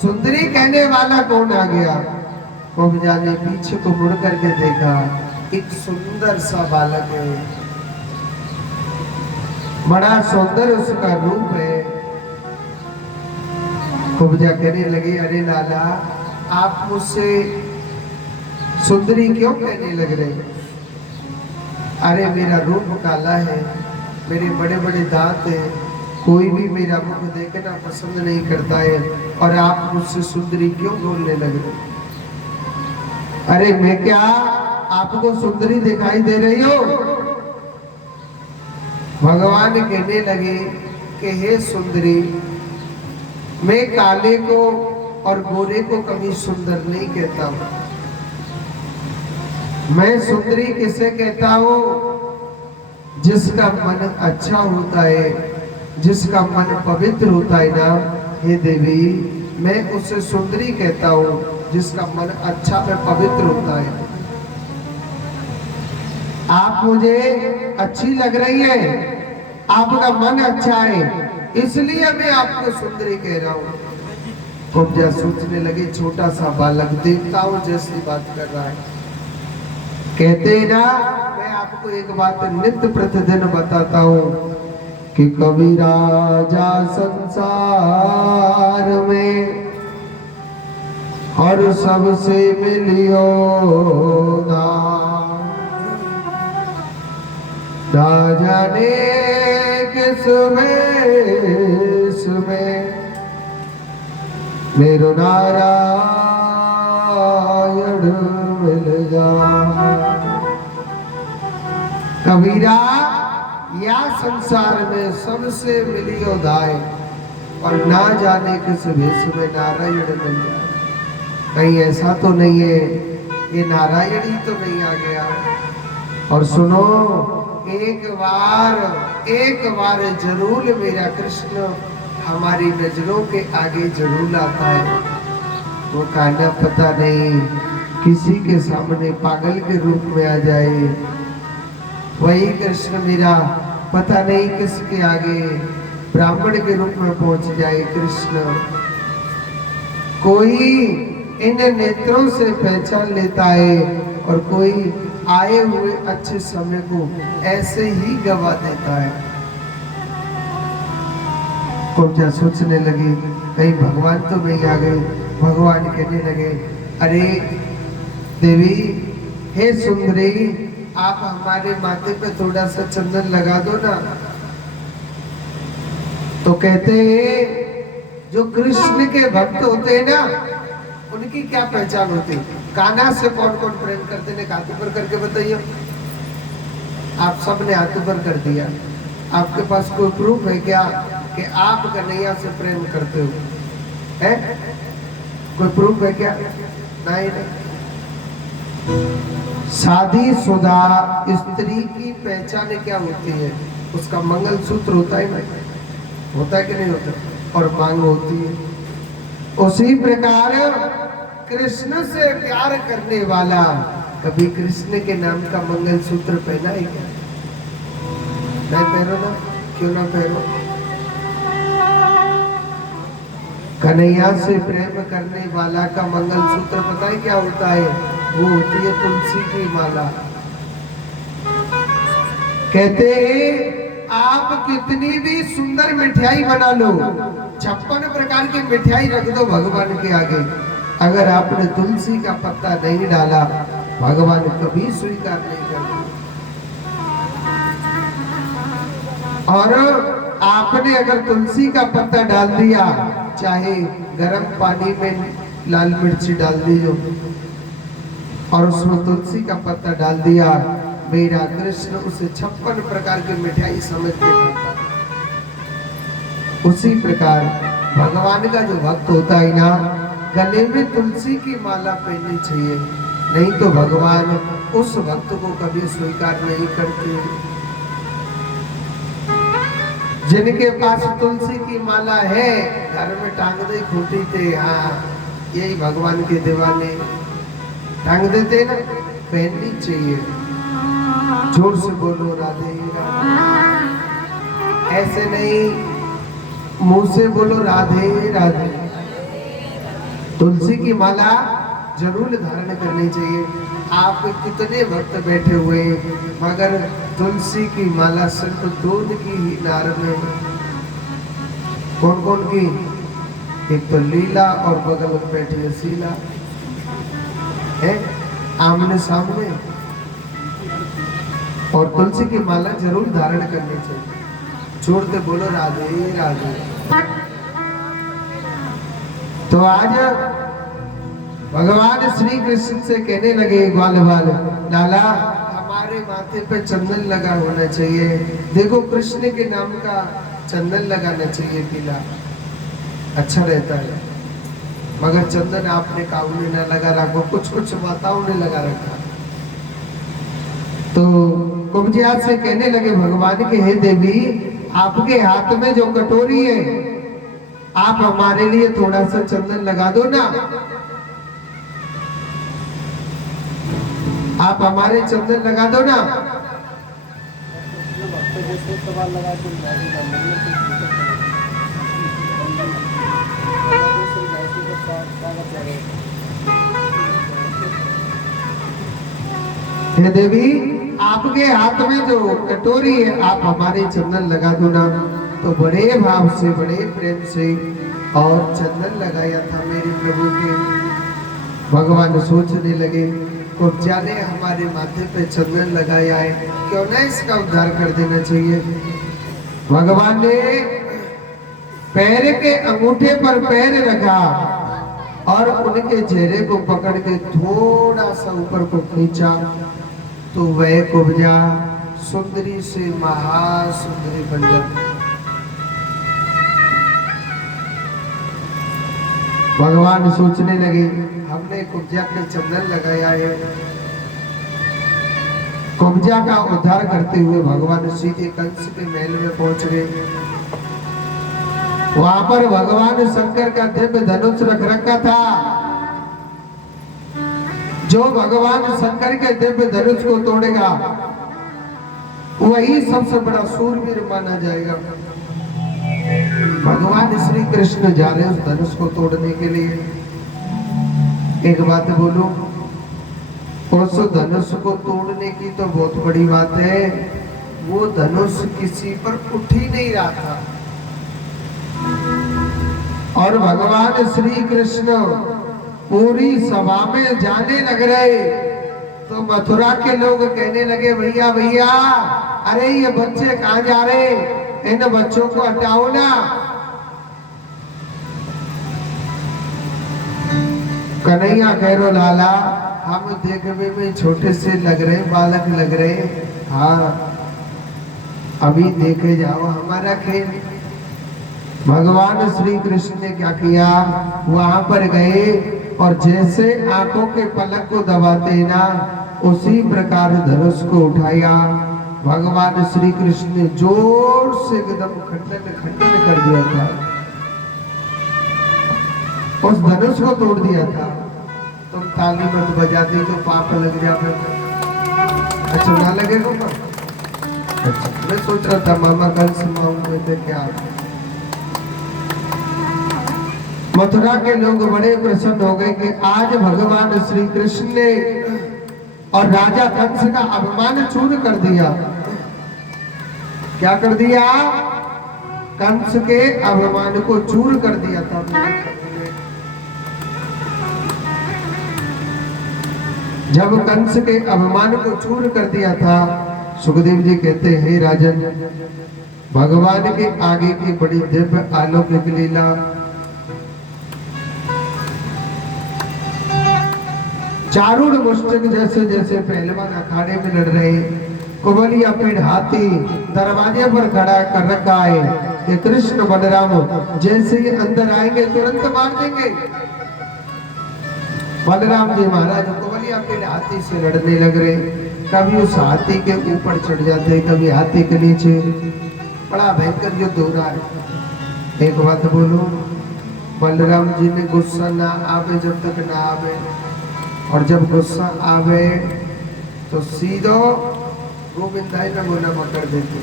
सुंदरी कहने वाला कौन आ गया? कुब्जा ने पीछे को मुड़ करके देखा, एक सुंदर सा बालक है, बड़ा सुंदर उसका रूप है। कुब्जा कहने लगी, अरे लाला, आप मुझसे सुंदरी क्यों कहने लग रहे? अरे मेरा रूप काला है, मेरे बड़े बड़े दांत हैं, कोई भी मेरा मुख देखना पसंद नहीं करता है, और आप मुझसे सुंदरी क्यों बोलने लग रहे? अरे मैं क्या आपको सुंदरी दिखाई दे रही हो? भगवान कहने लगे कि हे सुंदरी, मैं काले को और गोरे को कभी सुंदर नहीं कहता हूं। मैं सुंदरी किसे कहता हूं? जिसका मन अच्छा होता है, जिसका मन पवित्र होता है ना, हे देवी, मैं उसे सुंदरी कहता हूं, जिसका मन अच्छा और पवित्र होता है। आप मुझे अच्छी लग रही है, आपका मन अच्छा है, इसलिए मैं आपको सुंदरी कह रहा हूं। कुब्जा सोचने लगे, छोटा सा बालक देवताओं जैसी बात कर रहा है। कहते ना, मैं आपको एक बात नित्य प्रतिदिन बताता हूं कि कभी राजा संसार में और सबसे मिलियो ना, ना जाने किस वेश में मेरो नारायण मिल जा। कबीरा, या संसार में सबसे मिलियो दाय, और ना जाने किस वेश में नारायण मिल जाए। कहीं ऐसा तो नहीं है ये नारायण ही तो नहीं आ गया? और सुनो, एक बार जरूर मेरा कृष्ण हमारी नजरों के आगे जरूर आता है। वो कान्हा पता नहीं किसी के सामने पागल के रूप में आ जाए, वही कृष्ण मेरा पता नहीं किसके आगे ब्राह्मण के रूप में पहुंच जाए। कृष्ण कोई इन नेत्रों से पहचान लेता है और कोई आए हुए अच्छे समय को ऐसे ही गवा देता है। कुब्जा सोचने लगी कहीं भगवान तो नहीं आ गए। भगवान कहने लगे, अरे देवी, हे सुंदरी, आप हमारे माथे पे थोड़ा सा चंदन लगा दो ना। तो कहते हैं जो कृष्ण के भक्त होते हैं ना, उनकी क्या पहचान होती है? कान्हा से कौन कौन प्रेम करते हैं? हाथ ऊपर करके बताइए। आप सबने हाथ ऊपर कर दिया। आपके पास कोई प्रूफ है क्या कि आप कन्हैया से प्रेम करते हो? है कोई प्रूफ है क्या? नहीं नहीं। शादीशुदा स्त्री की पहचान क्या होती है? उसका मंगलसूत्र होता है ना, होता है कि नहीं होता? और मांग होती है। उसी प्रकार कृष्ण से प्यार करने वाला कभी कृष्ण के नाम का मंगलसूत्र पहना है क्या? नहीं पहनो ना, क्यों ना पहनो? कन्हैया से प्रेम करने वाला का मंगलसूत्र पता है क्या होता है? वो होती है तुलसी की माला। कहते हैं आप कितनी भी सुंदर मिठाई बना लो, 56 प्रकार की मिठाई रख दो भगवान के आगे, अगर आपने तुलसी का पत्ता नहीं डाला, भगवान कभी स्वीकार नहीं करेंगे। और आपने अगर तुलसी का पत्ता डाल दिया, चाहे गर्म पानी में लाल मिर्ची डाल दीजिए और उसमें तुलसी का पत्ता डाल दिया, मेरा कृष्ण उसे 56 प्रकार की मिठाई समझ के खाता। उसी प्रकार भगवान का जो भक्त होता है ना, गले में तुलसी की माला पहननी चाहिए, नहीं तो भगवान उस भक्त को कभी स्वीकार नहीं करते। जिनके पास तुलसी की माला है, घर में टांग दे खूंटी थे, हाँ यही भगवान के दीवाने टांग देते ना, पहननी चाहिए। जोर से बोलो राधे राधे, ऐसे नहीं मुंह से बोलो राधे राधे। तुलसी की माला जरूर धारण करनी चाहिए। आप कितने भक्त बैठे हुए मगर तुलसी की माला सिर्फ दूध की ही नार में। कौन कौन की? एक तो लीला और बगल में बैठी है शीला, है आमने सामने। और तुलसी की माला जरूर धारण करनी चाहिए। छोड़ते बोलो राधे राधे। तो आज भगवान श्री कृष्ण से कहने लगे ग्वाल बाल, लाला हमारे माथे पे चंदन लगा होना चाहिए। देखो कृष्ण के नाम का चंदन लगाना चाहिए, पीला अच्छा रहता है। मगर चंदन आपने काऊ ने ना लगा रखा, कुछ कुछ माताओं ने लगा रखा। तो कुब्जिया से कहने लगे भगवान के, हे देवी, आपके हाथ में जो कटोरी है, आप हमारे लिए थोड़ा सा चंदन लगा दो ना। आप हमारे चंदन लगा दो ना। हे देवी, आपके हाथ में जो कटोरी है, आप हमारे चंदन लगा दो ना। तो बड़े भाव से, बड़े प्रेम से और चंदन लगाया था मेरे प्रभु के। भगवान सोचने लगे, कुब्जा ने हमारे माथे पे चंदन लगाया है, क्यों ना इसका उद्धार कर देना चाहिए। भगवान ने पैर के अंगूठे पर पैर रखा और उनके चेहरे को पकड़ के थोड़ा सा ऊपर को खींचा, तो वह कुब्जा सुंदरी से महासुंदरी बन जाती। भगवान सोचने लगे, हमने कुब्जा पे चंदन लगाया है, कुब्जा का उद्धार करते हुए भगवान सीधे कंस के महल में पहुंच गए। वहां पर भगवान शंकर का दिव्य धनुष रख रखा था। जो भगवान शंकर के दिव्य धनुष को तोड़ेगा वही सबसे बड़ा सूरवीर माना जाएगा। भगवान श्री कृष्ण जा रहे उस धनुष को तोड़ने के लिए। एक बात बोलूं, उस धनुष को तोड़ने की तो बहुत बड़ी बात है, वो धनुष किसी पर उठ ही नहीं रहा था। और भगवान श्री कृष्ण पूरी सभा में जाने लग रहे तो मथुरा के लोग कहने लगे, भैया भैया, अरे ये बच्चे कहाँ जा रहे, इन बच्चों को हटाओ ना। कन्हैया कहो लाला, हम देखने में छोटे से लग रहे, बालक लग रहे, हाँ अभी देखे जाओ हमारा खेल। भगवान श्री कृष्ण ने क्या किया, वहां पर गए और जैसे आंखों के पलक को दबाते ना, उसी प्रकार धनुष को उठाया। भगवान श्री कृष्ण ने जोर से एकदम खंडन खंडन कर दिया था, उस धनुष को तोड़ दिया था। तुम ताली मत बजाते तो पाप लग जाए। अच्छा ना लगेगा ना? अच्छा, मैं सोच रहा था मामा कंस मांगते थे क्या। मथुरा के लोग बड़े प्रसन्न हो गए कि आज भगवान श्री कृष्ण ने और राजा कंस का अपमान चूर कर दिया। क्या कर दिया? कंस के अपमान को चूर कर दिया था। जब कंस के अपमान को चूर कर दिया था, सुखदेव जी कहते हैं, राजन भगवान के आगे की बड़ी दिव्य अलौकिक लीला। चारूढ़ मुष्टिक जैसे जैसे पहलवान अखाड़े में लड़ रहे, कुबलिया पेड़ हाथी दरवाजे पर खड़ा कर रखा है कि कृष्ण बलराम जैसे ही अंदर आएंगे तुरंत मार देंगे। बलराम जी महाराज कुबलिया पेड़ हाथी से लड़ने लग रहे, कभी उस हाथी के ऊपर चढ़ जाते, कभी हाथी के नीचे। बड़ा भयंकर युद्ध हो रहा है। एक बात बोलो, बलराम जी ने गुस्सा ना आवे जब तक ना आवे, और जब गुस्सा आवे तो सीधो गोविंदाई में गोना पकड़ देते।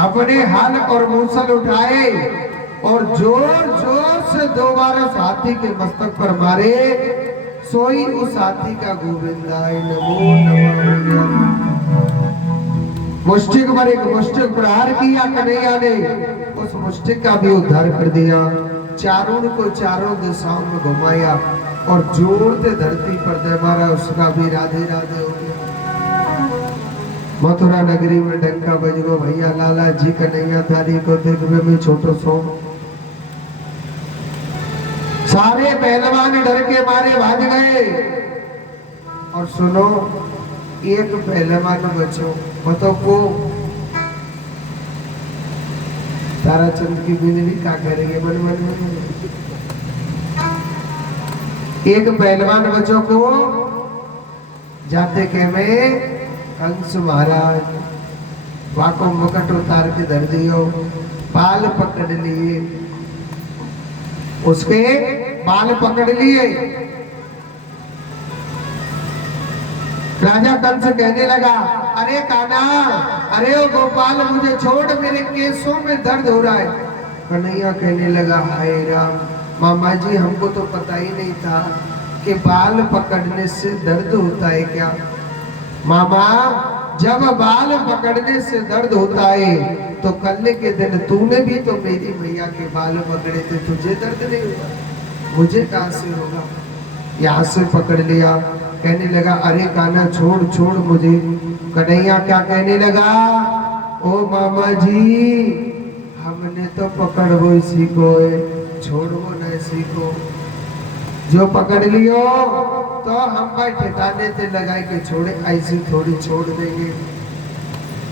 अपने हाल और मूसल उठाए और जोर जोर से 2 बार उस हाथी के मस्तक पर मारे, सोई उस हाथी का गोविंदाई नमो नमः हो गया। मुष्टिक पर एक मुष्टिक प्रहार किया कन्हैया ने, उस मुष्टिक का भी उद्धार कर दिया। चारों को चारों दिशाओं में घुमाया और जोर से धरती पर दे मारा, उसका भी राधे राधे हो गया। मथुरा नगरी में डंका बज गो, भैया लाला जी कन्हैया थारी को देखने में छोटो सो। सारे पहलवान डर के मारे भाग गए। और सुनो, एक पहलवान बचो, बताओ को ताराचंद की बिजली क्या करेंगे मन मन में। एक पहलवान बच्चों को जाते के में कंस महाराज वाको मुकट उतार के धर दियो, बाल पकड़ लिए, उसके बाल पकड़ लिए। राजा कंस कहने लगा, अरे कान्हा, अरे ओ गोपाल, मुझे छोड़, मेरे केसों में दर्द हो रहा है। कन्हैया कहने लगा, हाय राम, मामा जी हमको तो पता ही नहीं था कि बाल पकड़ने से दर्द होता है क्या। मामा, जब बाल पकड़ने से दर्द होता है तो कल के दिन तूने भी तो मेरी मैया के बाल पकड़े थे, तुझे दर्द नहीं हुआ, मुझे कहां से होगा। यहाँ से पकड़ लिया। कहने लगा, अरे कान्हा छोड़ छोड़ मुझे। कन्हैया क्या कहने लगा, ओ मामा जी, हमने तो पकड़ वो इसी को है, छोड़ वो न इसी को। जो पकड़ लियो तो हम भाई ठिकाने से लगाए के छोड़े, ऐसी थोड़ी छोड़ देंगे।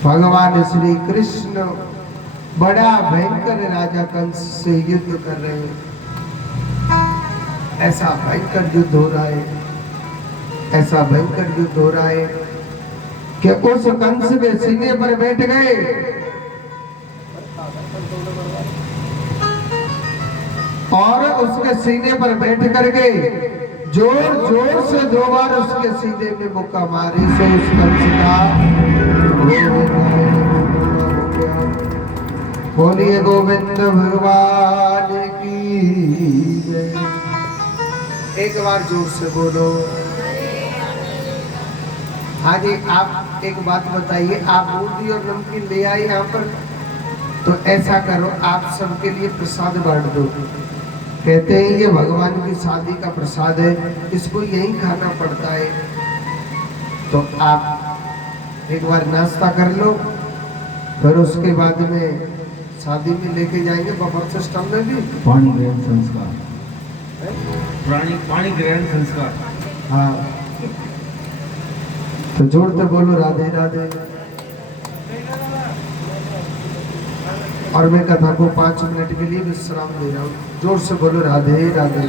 भगवान श्री कृष्ण बड़ा भयंकर राजा कंस से युद्ध कर रहे हैं। ऐसा भयंकर युद्ध हो रहा है। ऐसा भयंकर युद्ध हो रहा है कि उस कंस के सीने पर बैठ गए और उसके सीने पर बैठ करके जोर जोर से 2 बार उसके सीने में मुक्का मारी से उस कंस का हो गया। बोलिए गोविंद भगवान की जय। एक बार जोर से बोलो। हाँ जी, आप एक बात बताइए, आप बूंदी और नमकीन ले आए यहाँ पर, तो ऐसा करो आप सबके लिए प्रसाद बांट दो। कहते हैं ये भगवान की शादी का प्रसाद है, इसको यही खाना पड़ता है। तो आप एक बार नाश्ता कर लो, फिर उसके बाद में शादी में लेके जाएंगे बफर सिस्टम में भी। पानी ग्रहण संस्कार, पानी ग्रहण संस्कार। हाँ, तो जोड़ते बोलो राधे राधे। और मैं कथा को 5 मिनट के लिए विश्राम दे रहा हूँ। जोर से बोलो राधे राधे।